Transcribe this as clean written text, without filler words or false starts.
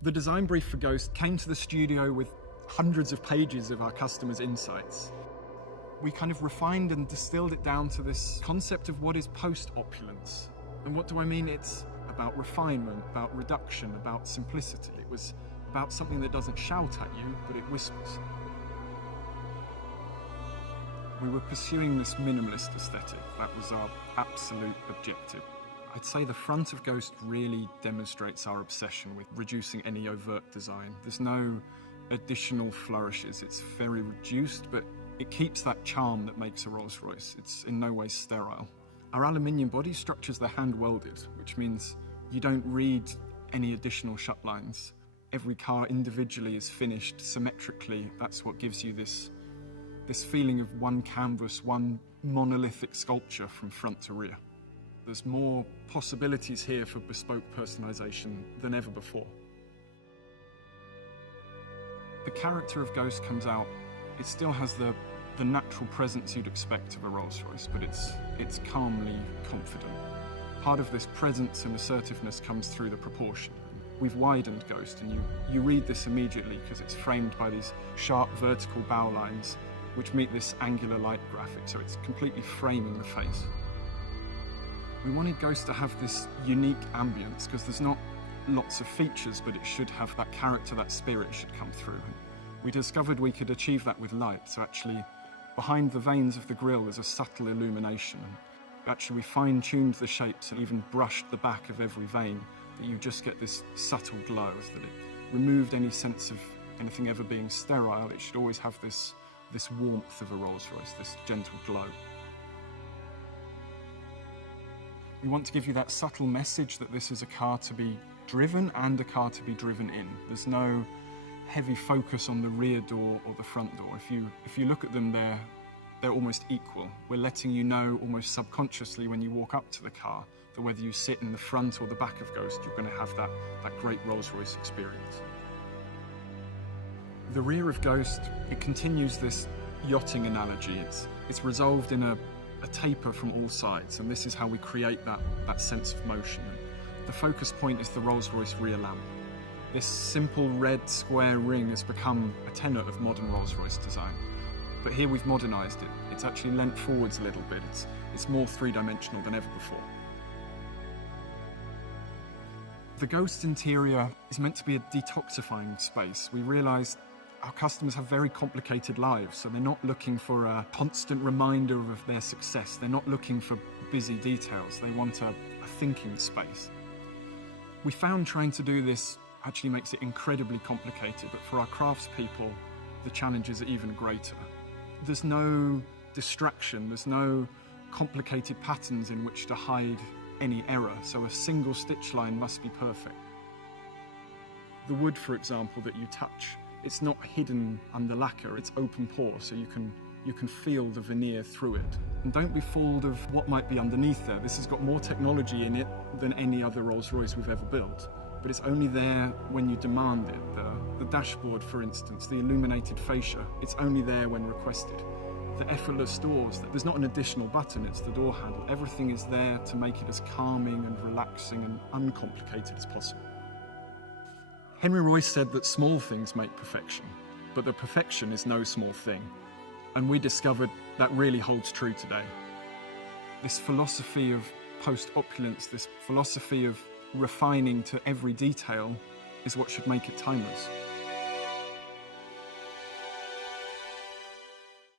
The design brief for Ghost came to the studio with hundreds of pages of our customers' insights. We kind of refined and distilled it down to this concept of what is post-opulence. And what do I mean? It's about refinement, about reduction, about simplicity. It was about something that doesn't shout at you, but it whispers. We were pursuing this minimalist aesthetic. That was our absolute objective. I'd say the front of Ghost really demonstrates our obsession with reducing any overt design. There's no additional flourishes. It's very reduced, but it keeps that charm that makes a Rolls Royce. It's in no way sterile. Our aluminium body structures, they're hand welded, which means you don't read any additional shut lines. Every car individually is finished symmetrically. That's what gives you this feeling of one canvas, one monolithic sculpture from front to rear. There's more possibilities here for bespoke personalization than ever before. The character of Ghost comes out. It still has the natural presence you'd expect of a Rolls-Royce, but it's calmly confident. Part of this presence and assertiveness comes through the proportion. We've widened Ghost, and you read this immediately because it's framed by these sharp vertical bow lines which meet this angular light graphic, so it's completely framing the face. We wanted Ghost to have this unique ambience because there's not lots of features, but it should have that character, that spirit should come through. And we discovered we could achieve that with light, so actually behind the veins of the grille there's a subtle illumination. Actually we fine-tuned the shapes and even brushed the back of every vein, that you just get this subtle glow, so that it removed any sense of anything ever being sterile. It should always have this warmth of a Rolls-Royce, this gentle glow. We want to give you that subtle message that this is a car to be driven and a car to be driven in. There's no heavy focus on the rear door or the front door. If you look at them, they're almost equal. We're letting you know almost subconsciously when you walk up to the car that whether you sit in the front or the back of Ghost, you're going to have that great Rolls-Royce experience. The rear of Ghost, it continues this yachting analogy. It's resolved in a taper from all sides, and this is how we create that sense of motion. The focus point is the Rolls-Royce rear lamp. This simple red square ring has become a tenet of modern Rolls-Royce design. But here we've modernised it. It's actually leant forwards a little bit. It's more three-dimensional than ever before. The Ghost interior is meant to be a detoxifying space. We realised our customers have very complicated lives, so they're not looking for a constant reminder of their success. They're not looking for busy details. They want a thinking space. We found trying to do this actually makes it incredibly complicated, but for our craftspeople, the challenges are even greater. There's no distraction, there's no complicated patterns in which to hide any error, so a single stitch line must be perfect. The wood, for example, that you touch, it's not hidden under lacquer, it's open pore, so you can feel the veneer through it. And don't be fooled of what might be underneath there. This has got more technology in it than any other Rolls-Royce we've ever built, but it's only there when you demand it. The dashboard, for instance, the illuminated fascia, it's only there when requested. The effortless doors, there's not an additional button, it's the door handle. Everything is there to make it as calming and relaxing and uncomplicated as possible. Henry Royce said that small things make perfection, but that perfection is no small thing. And we discovered that really holds true today. This philosophy of post-opulence, this philosophy of refining to every detail, is what should make it timeless.